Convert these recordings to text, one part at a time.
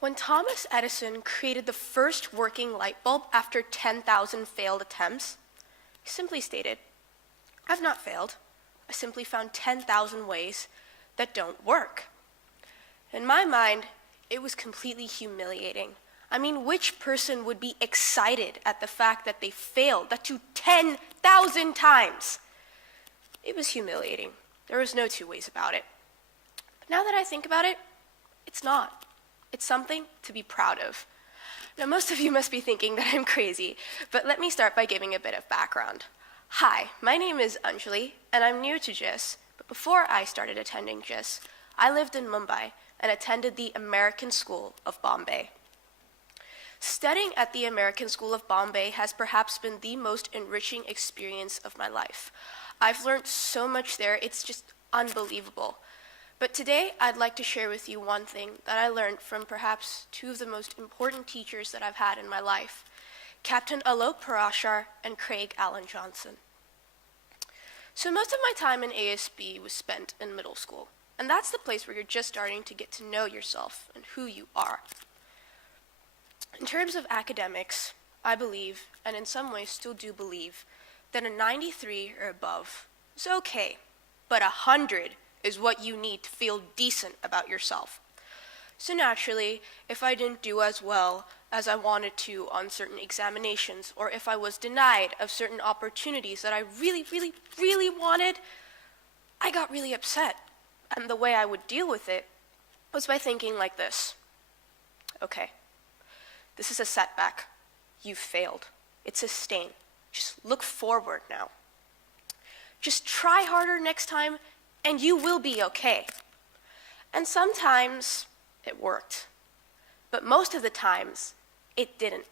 When Thomas Edison created the first working light bulb after 10,000 failed attempts, he simply stated, "I've not failed. I simply found 10,000 ways that don't work." In my mind, it was completely humiliating. I mean, which person would be excited at the fact that they failed, that to 10,000 times? It was humiliating. There was no two ways about it. But now that I think about it, it's not. It's something to be proud of. Now, most of you must be thinking that I'm crazy, but let me start by giving a bit of background. Hi, my name is Anjali, and I'm new to JIS, but before I started attending JIS, I lived in Mumbai and attended the American School of Bombay. Studying at the American School of Bombay has perhaps been the most enriching experience of my life. I've learned so much there, it's just unbelievable. But today, I'd like to share with you one thing that I learned from perhaps two of the most important teachers that I've had in my life, Captain Alok Parashar and Craig Allen Johnson. So most of my time in ASB was spent in middle school, and that's the place where you're just starting to get to know yourself and who you are. In terms of academics, I believe, and in some ways still do believe, that a 93 or above is okay, but 100 is what you need to feel decent about yourself. So naturally, if I didn't do as well as I wanted to on certain examinations, or if I was denied of certain opportunities that I really wanted, I got really upset. And the way I would deal with it was by thinking like this. Okay, this is a setback. You failed. It's a stain. Just look forward now. Just try harder next time, and you will be okay. And sometimes it worked, but most of the times it didn't.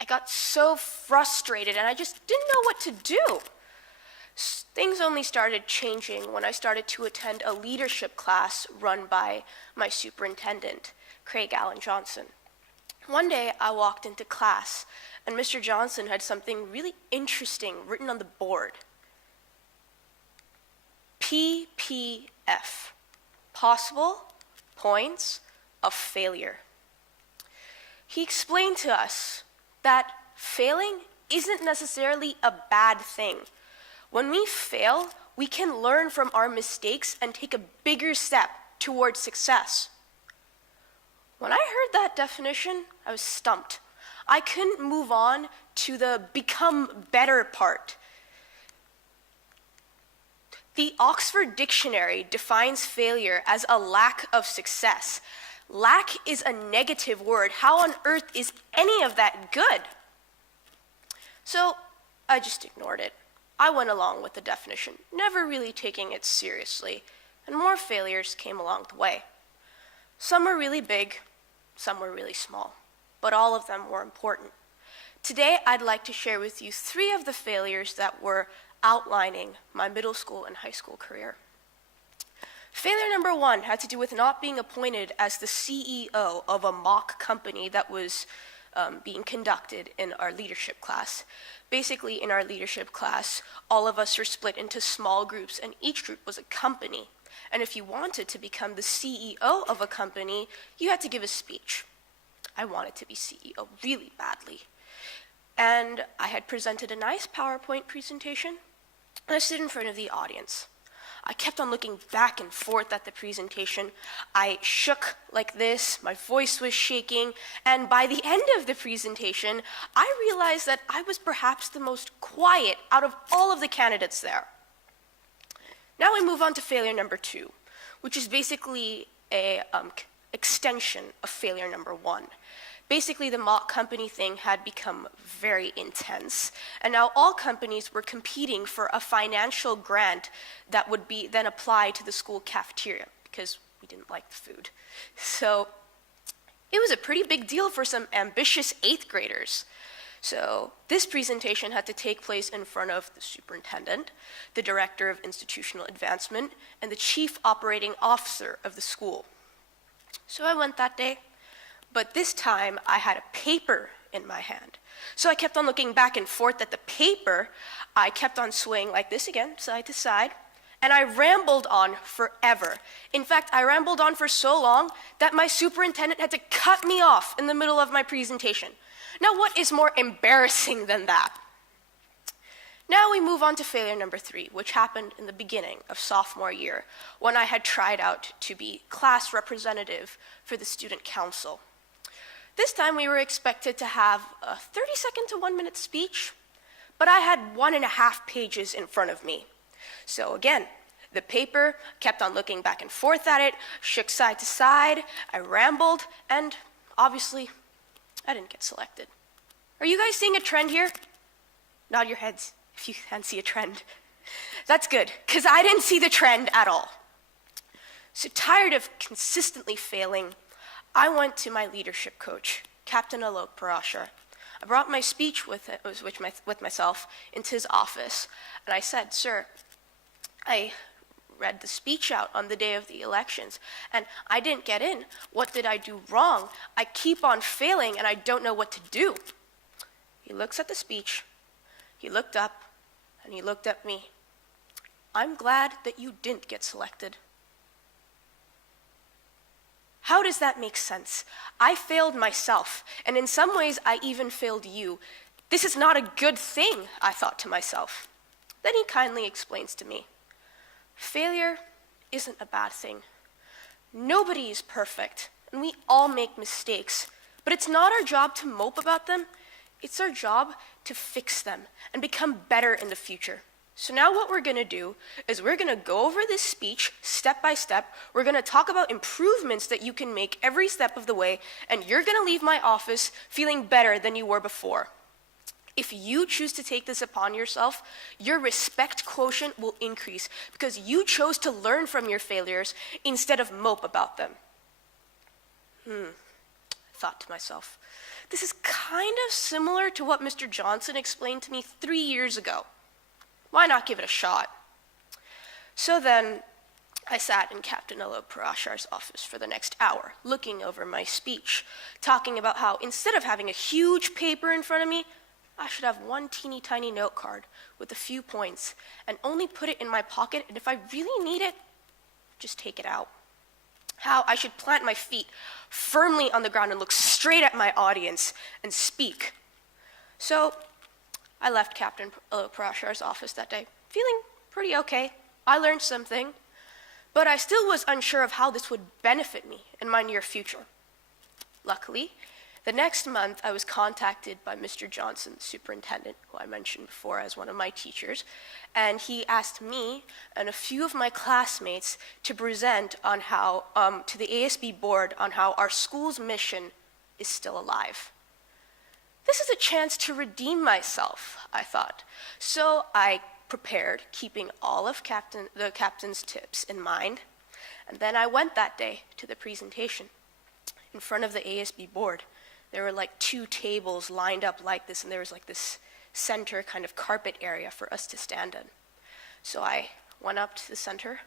I got so frustrated and I just didn't know what to do. Things only started changing when I started to attend a leadership class run by my superintendent, Craig Allen Johnson. One day I walked into class and Mr. Johnson had something really interesting written on the board. PPF, possible points of failure. He explained to us that failing isn't necessarily a bad thing. When we fail, we can learn from our mistakes and take a bigger step towards success. When I heard that definition, I was stumped. I couldn't move on to the become better part. The Oxford Dictionary defines failure as a lack of success. Lack is a negative word. How on earth is any of that good? So I just ignored it. I went along with the definition, never really taking it seriously, and more failures came along the way. Some were really big, some were really small, but all of them were important. Today, I'd like to share with you 3 of the failures that were outlining my middle school and high school career. Failure number 1 had to do with not being appointed as the CEO of a mock company that was being conducted in our leadership class. Basically, in our leadership class, all of us were split into small groups, and each group was a company. And if you wanted to become the CEO of a company, you had to give a speech. I wanted to be CEO really badly. And I had presented a nice PowerPoint presentation, and I stood in front of the audience. I kept on looking back and forth at the presentation. I shook like this, my voice was shaking, and by the end of the presentation, I realized that I was perhaps the most quiet out of all of the candidates there. Now we move on to failure number 2, which is basically a extension of failure number 1. Basically, the mock company thing had become very intense, and now all companies were competing for a financial grant that would be then applied to the school cafeteria, because we didn't like the food. So it was a pretty big deal for some ambitious 8th graders. So this presentation had to take place in front of the superintendent, the director of institutional advancement, and the chief operating officer of the school. So I went that day. But this time, I had a paper in my hand. So I kept on looking back and forth at the paper. I kept on swaying like this again, side to side. And I rambled on forever. In fact, I rambled on for so long that my superintendent had to cut me off in the middle of my presentation. Now, what is more embarrassing than that? Now we move on to failure number 3, which happened in the beginning of sophomore year, when I had tried out to be class representative for the student council. This time we were expected to have a 30-second to 1-minute speech, but I had 1.5 pages in front of me. So again, the paper, kept on looking back and forth at it, shook side to side, I rambled, and obviously, I didn't get selected. Are you guys seeing a trend here? Nod your heads if you can see a trend. That's good, because I didn't see the trend at all. So tired of consistently failing, I went to my leadership coach, Captain Alok Parashar. I brought my speech with myself into his office, and I said, "Sir, I read the speech out on the day of the elections, and I didn't get in. What did I do wrong? I keep on failing, and I don't know what to do." He looks at the speech, he looked up, and he looked at me. "I'm glad that you didn't get selected." How does that make sense? I failed myself, and in some ways I even failed you. This is not a good thing, I thought to myself. Then he kindly explains to me, failure isn't a bad thing. Nobody is perfect, and we all make mistakes, but it's not our job to mope about them. It's our job to fix them and become better in the future. So now what we're gonna do is we're gonna go over this speech step by step. We're gonna talk about improvements that you can make every step of the way, and you're gonna leave my office feeling better than you were before. If you choose to take this upon yourself, your respect quotient will increase because you chose to learn from your failures instead of mope about them. I thought to myself, this is kind of similar to what Mr. Johnson explained to me 3 years ago. Why not give it a shot? So then, I sat in Captain Alok Parashar's office for the next hour, looking over my speech, talking about how instead of having a huge paper in front of me, I should have one teeny tiny note card with a few points and only put it in my pocket, and if I really need it, just take it out. How I should plant my feet firmly on the ground and look straight at my audience and speak. So I left Captain Parashar's office that day, feeling pretty okay. I learned something, but I still was unsure of how this would benefit me in my near future. Luckily, the next month I was contacted by Mr. Johnson, the superintendent, who I mentioned before as one of my teachers, and he asked me and a few of my classmates to present on how, to the ASB board on how our school's mission is still alive. This is a chance to redeem myself, I thought. So I prepared, keeping all of the captain's tips in mind, and then I went that day to the presentation. In front of the ASB board, there were like 2 tables lined up like this, and there was like this center kind of carpet area for us to stand in. So I went up to the center,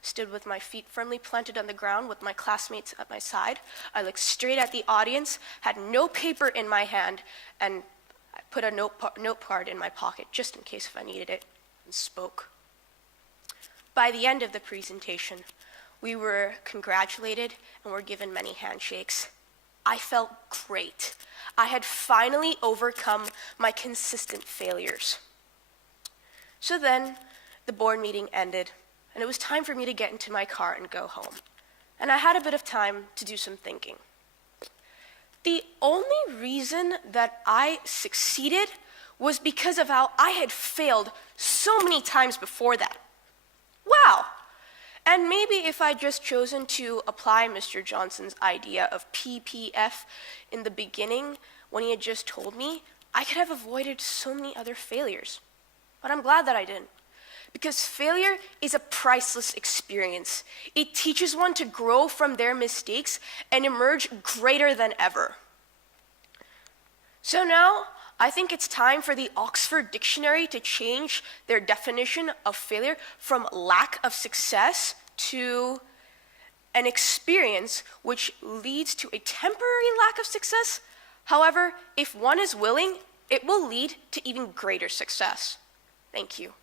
stood with my feet firmly planted on the ground with my classmates at my side. I looked straight at the audience, had no paper in my hand, and I put a note card in my pocket just in case if I needed it, and spoke. By the end of the presentation, we were congratulated and were given many handshakes. I felt great. I had finally overcome my consistent failures. So then, the board meeting ended, and it was time for me to get into my car and go home. And I had a bit of time to do some thinking. The only reason that I succeeded was because of how I had failed so many times before that. Wow! And maybe if I'd just chosen to apply Mr. Johnson's idea of PPF in the beginning, when he had just told me, I could have avoided so many other failures. But I'm glad that I didn't. Because failure is a priceless experience. It teaches one to grow from their mistakes and emerge greater than ever. So now, I think it's time for the Oxford Dictionary to change their definition of failure from lack of success to an experience which leads to a temporary lack of success. However, if one is willing, it will lead to even greater success. Thank you.